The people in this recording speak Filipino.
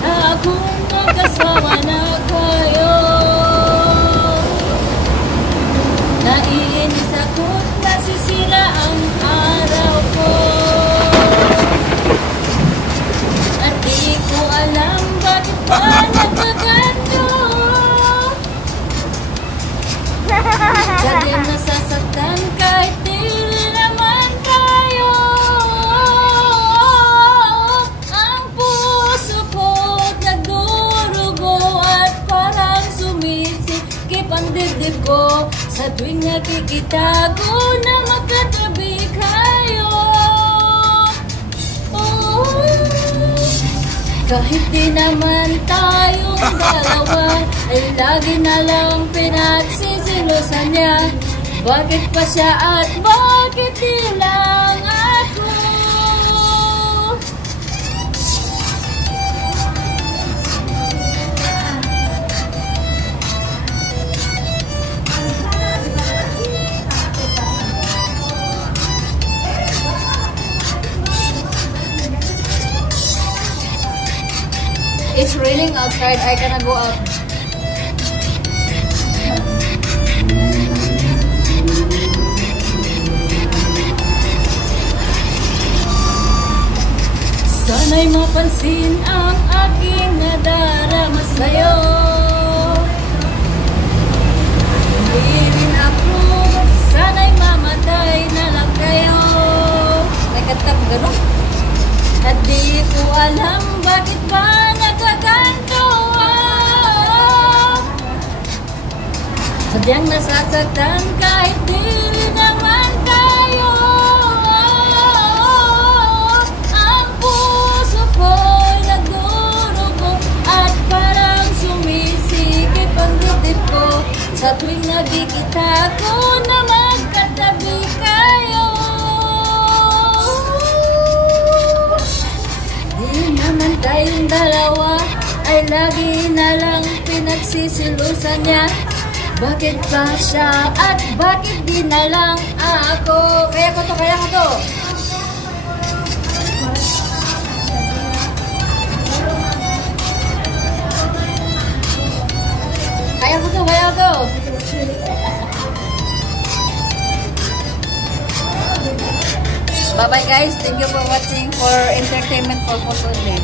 Akong mag-asawa na kayo. Naiinis ako't nasisira ang araw ko. At di ko alam bakit pa nagkaganto. Sadyang nasasaktan kahit di naman tayo. Ang puso ko't nagdurugo at parang sumisikip ang dibdib ko sa tuwing nakikitago na magkatabi kayo. Kahit di naman tayong dalawa ay lagi na lang pinagsisilusan niya. Bakit pa siya at bakit di lang ako? It's raining outside. I cannot go out. Sana'y mapansin ang aking nadarama sa'yo. Hindi rin ako. Sana'y mamatay na lang kayo. May katap gano'n. At di ko alam bakit ba nagkaganto. Sadyang nasasaktan kahit di naman tayo. Ang puso ko'y nagdurugo at parang sumisikip ang dibdib ko sa tuwing nakikita ko na magkatabi kayo. Di naman tayong dalawa ay lagi na lang pinagsisilusan niya. Bakit ba siya at bakit di na lang ako? Kaya ko to, kaya ko to. Kaya ko to, kaya ko to. Bye bye guys, thank you for watching for entertainment purpose only.